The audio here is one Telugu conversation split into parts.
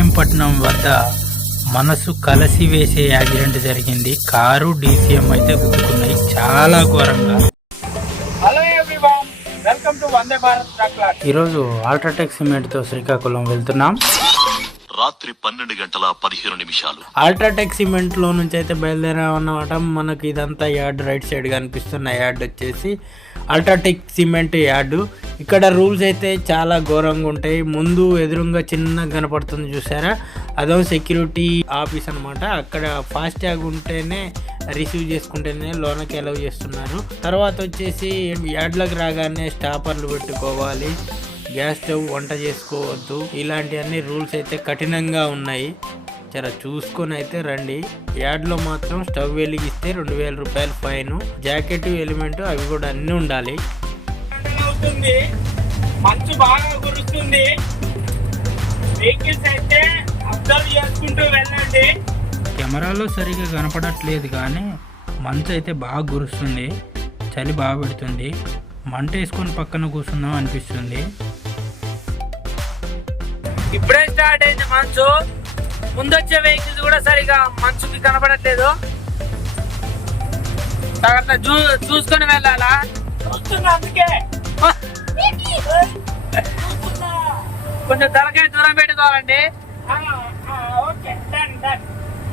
ఇబ్రహీంపట్నం వద్ద మనసు కలసి వేసే యాక్సిడెంట్ జరిగింది. కారు డీసీఎం అయితే గుద్దుకున్నాయి, చాలా ఘోరంగా. Hello everyone, welcome to Vande Bharat truck. ఈరోజు అల్ట్రాటెక్ సిమెంట్ తో శ్రీకాకుళం వెళ్తున్నాం. రాత్రి 12:15 అల్ట్రాటెక్ సిమెంట్ లో నుంచి అయితే బయలుదేరామన్నమాట. మనకి ఇదంతా యార్డ్, రైట్ సైడ్ కనిపిస్తున్న యార్డ్ వచ్చేసి అల్ట్రాటెక్ సిమెంట్ యార్డు. ఇక్కడ రూల్స్ అయితే చాలా ఘోరంగా ఉంటాయి. ముందు ఎదురుగా చిన్న కనపడుతుంది చూసారా, అదో సెక్యూరిటీ ఆఫీస్ అనమాట. అక్కడ ఫాస్ట్ ట్యాగ్ ఉంటేనే రిసీవ్ చేసుకుంటేనే లోనకి అలౌ చేస్తున్నారు. తర్వాత వచ్చేసి యార్డ్లకు రాగానే స్టాపర్లు పెట్టుకోవాలి, గ్యాస్ స్టవ్ వంట చేసుకోవద్దు, ఇలాంటి అన్ని రూల్స్ అయితే కఠినంగా ఉన్నాయి. చాలా చూసుకొని అయితే రండి. యార్డ్లో మాత్రం స్టవ్ వెలిగిస్తే 2000 రూపాయలు ఫైన్, జాకెట్, ఎలిమెంట్ అవి కూడా అన్నీ ఉండాలి. మంచు బాగా కురుస్తుంది, వెహికల్స్ అయితే అబ్జర్వ్ చేసుకుంటూ వెళ్ళండి. కెమెరాలో సరిగా కనపడట్లేదు కానీ మంచు అయితే బాగా కురుస్తుంది, చలి బాగా పెడుతుంది. మంట వేసుకొని పక్కన కూర్చుందాం అనిపిస్తుంది. ఇప్పుడే స్టార్ట్ అయింది మంచు, ముందొచ్చే వెహికల్స్ కూడా సరిగా మంచుకి కనపడట్లేదు. చూసుకొని వెళ్ళాలా, చూస్తున్నా అందుకే కొంచెం తలకాయ దూరం పెట్టుకోవాలండి.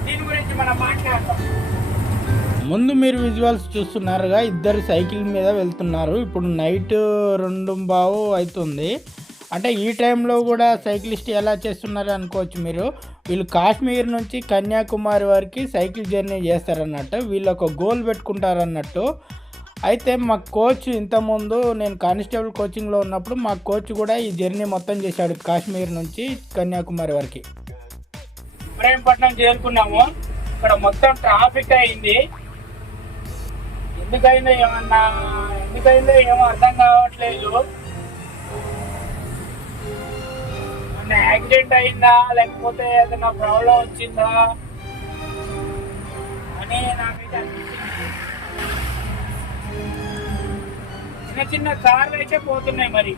దీని గురించి మనం మాట్లాడతాం. ముందు మీరు విజువల్స్ చూస్తున్నారుగా, ఇద్దరు సైకిల్ మీద వెళ్తున్నారు. ఇప్పుడు నైట్ 2:15 అవుతుంది. అంటే ఈ టైంలో కూడా సైక్లిస్ట్ ఎలా చేస్తున్నారు అనుకోవచ్చు మీరు. వీళ్ళు కాశ్మీర్ నుంచి కన్యాకుమారి వరకు సైకిల్ జర్నీ చేస్తారన్నట్టు, వీళ్ళు ఒక గోల్ పెట్టుకుంటారన్నట్టు. అయితే మా కోచ్ ఇంతకుముందు నేను కానిస్టేబుల్ కోచింగ్లో ఉన్నప్పుడు మా కోచ్ కూడా ఈ జర్నీ మొత్తం చేశాడు, కాశ్మీర్ నుంచి కన్యాకుమారి వరకు. ఇబ్రహీంపట్నం చేరుకున్నాము. ఇక్కడ మొత్తం ట్రాఫిక్ అయింది. ఎందుకైందో ఏమో అర్థం కావట్లేదు. యాక్సిడెంట్ అయిందా లేకపోతే ఏదైనా ప్రాబ్లం వచ్చిందా అని నాకైతే అనిపించింది. చిన్న చిన్న కార్లు అయితే పోతున్నాయి, మరి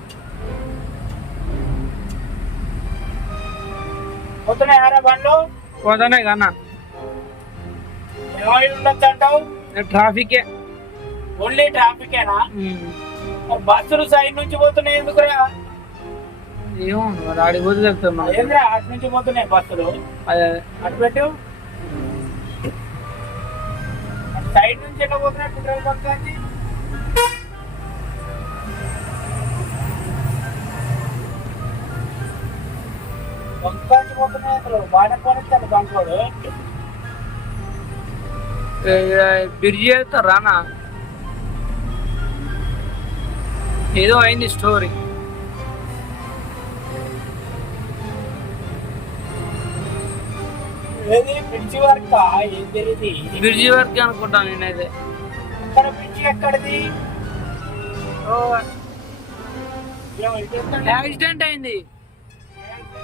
పోతున్నాయి. ఆరా బండ్లు పోతున్నాయి కన్నా ఏమై ఉండొచ్చు అంటావు? ట్రాఫికే, ఓన్లీ ట్రాఫికేనా? బస్సులు సైడ్ నుంచి పోతున్నాయి ఎందుకురా? ఏమో ఆడికి పోతే చెప్తాం. ఏంద్రా అటు నుంచి పోతున్నాయి బస్సులు, అటు పెట్టు. సైడ్ నుంచి ఎట్లా పోతున్నాయి పెట్రోల్ బంక్ నుంచి? బంక్ నుంచి పోతున్నాయి. అసలు బాగానే పోనిస్తాను బంకోడు. బ్రిడ్జి చేస్తారు రానా, ఏదో అయింది స్టోరీ. బ్రిడ్జి వర్క్ ఏం తెలియదు, బ్రిడ్జి వర్క్ అనుకుంటాను నేనైతే. ఇక్కడ బ్రిడ్జి ఎక్కడిది? యాక్సిడెంట్ అయింది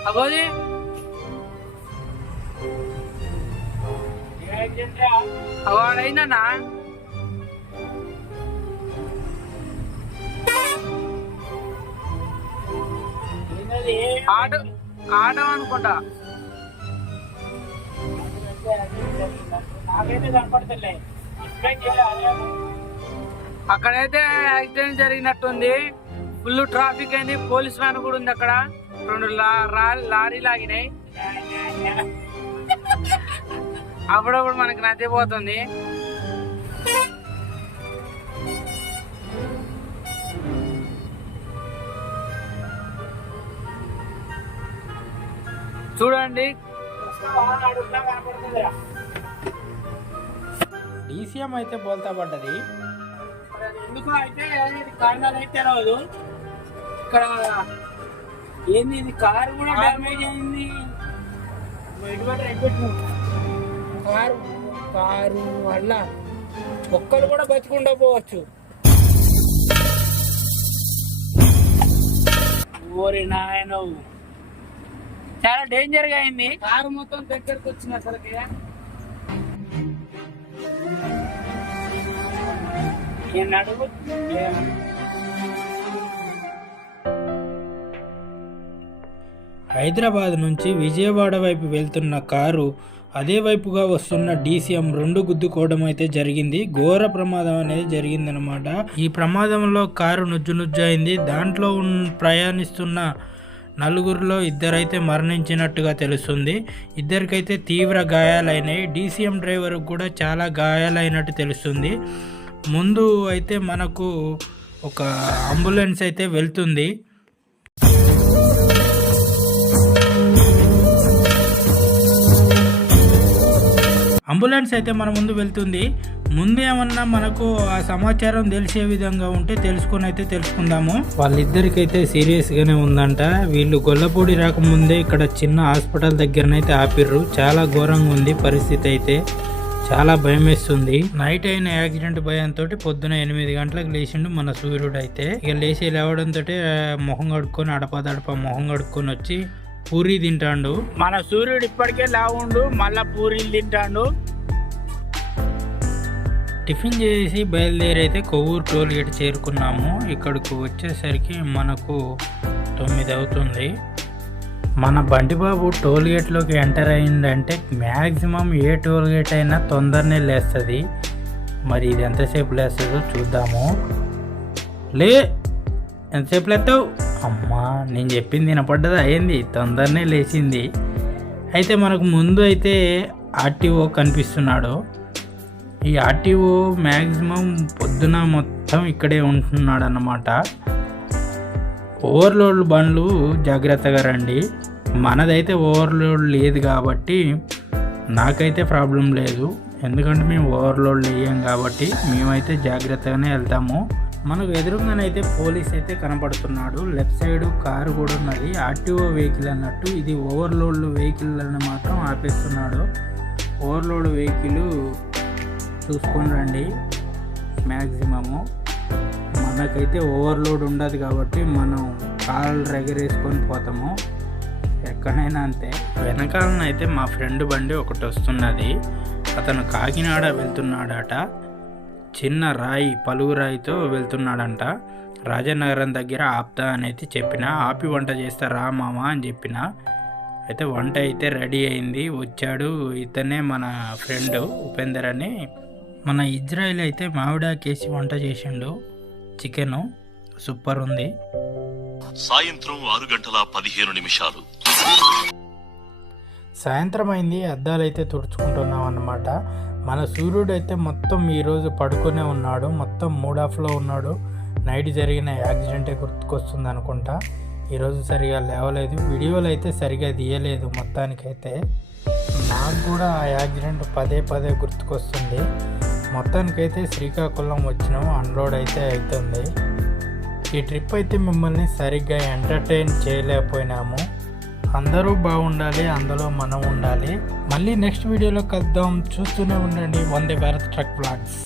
అగోది. అవార్డు అయిందన్నా. ఆటో అనుకుంటా, నాకైతే కనపడతలే. అక్కడైతే యాక్సిడెంట్ జరిగినట్టుంది, ఫుల్ ట్రాఫిక్ అయింది. పోలీస్ వ్యాన్ కూడా ఉంది అక్కడ, 2 లారీలు ఆగినాయి. అప్పుడప్పుడు మనకి నచ్చిపోతుంది. చూడండి, డీసీఎం అయితే బోల్తా పడ్డది. ఎందుకు అయితే కారణాలు అయితే తెలియదు. ఇక్కడ ఏంది, ఇది కారు కూడా డ్యామేజ్ అయింది. కారు వల్ల ఒక్కరు కూడా బతుకుండా పోవచ్చు. ఓరి నాయన, చాలా డేంజర్ గా అయింది. కారు మొత్తం దగ్గరకు వచ్చిన అసలుకి. నేను అడుగు హైదరాబాద్ నుంచి విజయవాడ వైపు వెళ్తున్న కారు అదే వైపుగా వస్తున్న DCM 2 గుద్దుకోవడం అయితే జరిగింది. ఘోర ప్రమాదం అనేది జరిగిందనమాట. ఈ ప్రమాదంలో కారు నుజ్జు అయింది. దాంట్లో ప్రయాణిస్తున్న నలుగురిలో ఇద్దరైతే మరణించినట్టుగా తెలుస్తుంది. ఇద్దరికైతే తీవ్ర గాయాలైనాయి. DCM డ్రైవర్ కూడా చాలా గాయాలైనట్టు తెలుస్తుంది. ముందు అయితే మనకు ఒక అంబులెన్స్ అయితే వెళ్తుంది. అంబులెన్స్ అయితే మన ముందు వెళ్తుంది. ముందు ఏమన్నా మనకు ఆ సమాచారం తెలిసే విధంగా ఉంటే తెలుసుకుందాము. వాళ్ళిద్దరికైతే సీరియస్గానే ఉందంట. వీళ్ళు గొల్లపూడి రాకముందే ఇక్కడ చిన్న హాస్పిటల్ దగ్గరనైతే ఆపిర్రు. చాలా ఘోరంగా ఉంది పరిస్థితి అయితే. చాలా భయం వేస్తుంది. నైట్ అయిన యాక్సిడెంట్ భయంతో పొద్దున 8 గంటలకు లేచిండు మన సూర్యుడు అయితే. ఇక లేచి లేవడంతో మొహం కడుక్కొని అడపదడప మొహం కడుక్కొని వచ్చి పూరి తింటాడు. మన సూర్యుడు ఇప్పటికే లావుండు, మళ్ళా పూరీలు తింటాడు. టిఫిన్ చేసి బయలుదేరైతే కొవ్వూరు టోల్ గేట్ చేరుకున్నాము. ఇక్కడికి వచ్చేసరికి మనకు 9 అవుతుంది. మన బండిబాబు టోల్ గేట్లోకి ఎంటర్ అయిందంటే మ్యాక్సిమం ఏ టోల్ గేట్ అయినా తొందరనే లేస్తుంది. మరి ఇది ఎంతసేపు లేస్తుందో చూద్దాము. ఎంతసేపు లేస్తావు? అమ్మా, నేను చెప్పింది వినపడ్డదా? అయింది, తొందరనే లేచింది. అయితే మనకు ముందు అయితే RTO కనిపిస్తున్నాడు. ఈ RTO మ్యాక్సిమం పొద్దున మొత్తం ఇక్కడే ఉంటున్నాడు అన్నమాట. ఓవర్లోడ్ బండ్లు జాగ్రత్తగా రండి. మనదైతే ఓవర్లోడ్ లేదు కాబట్టి నాకైతే ప్రాబ్లం లేదు. ఎందుకంటే మేము ఓవర్లోడ్ లేయం కాబట్టి మేమైతే జాగ్రత్తగానే వెళ్తాము. మనకు ఎదురుగానైతే పోలీస్ అయితే కనపడుతున్నాడు. లెఫ్ట్ సైడ్ కారు కూడా ఉన్నది. RTO వెహికల్ అన్నట్టు. ఇది ఓవర్లోడ్ వెహికల్ అని మాత్రం ఆపేస్తున్నాడు. ఓవర్లోడ్ వెహికల్ చూసుకొని రండి. మ్యాక్సిమము మనకైతే ఓవర్లోడ్ ఉండదు కాబట్టి మనం కాళ్ళు ఎగరేసుకొని పోతాము ఎక్కడైనా అంతే. వెనకాలనైతే మా ఫ్రెండ్ బండి ఒకటి వస్తున్నది. అతను కాకినాడ వెళ్తున్నాడట. చిన్న రాయి, పలుగు రాయితో వెళ్తున్నాడంట. రాజనగరం దగ్గర ఆపుతా అనేది చెప్పిన. ఆపి వంట చేస్తా రా మామ అని చెప్పిన. అయితే వంట అయితే రెడీ అయింది. వచ్చాడు. ఇతనే మన ఫ్రెండ్ ఉపేందర్ అని. మన ఇజ్రాయిల్ అయితే మామిడాకేసి వంట చేసిండు. చికెను సూపర్ ఉంది. సాయంత్రం 6:15 సాయంత్రం అయింది. అద్దాలు అయితే తుడుచుకుంటున్నాం అన్నమాట. మన సూర్యుడు అయితే మొత్తం ఈరోజు పడుకునే ఉన్నాడు. మొత్తం మూడ్ ఆఫ్లో ఉన్నాడు. నైట్ జరిగిన యాక్సిడెంటే గుర్తుకొస్తుంది అనుకుంటా. ఈరోజు సరిగా లేవలేదు. వీడియోలు అయితే సరిగా తీయలేదు. మొత్తానికైతే నాకు కూడా ఆ యాక్సిడెంట్ పదే గుర్తుకొస్తుంది. మొత్తానికైతే శ్రీకాకుళం వచ్చినాము. అన్లోడ్ అయితే అవుతుంది. ఈ ట్రిప్ అయితే మిమ్మల్ని సరిగ్గా ఎంటర్టైన్ చేయలేకపోయినాము. అందరూ బాగుండాలి, అందులో మనం ఉండాలి. మళ్ళీ నెక్స్ట్ వీడియోలో కలుద్దాం. చూస్తూనే ఉండండి వందే భారత్ ట్రక్ బ్లాగ్స్.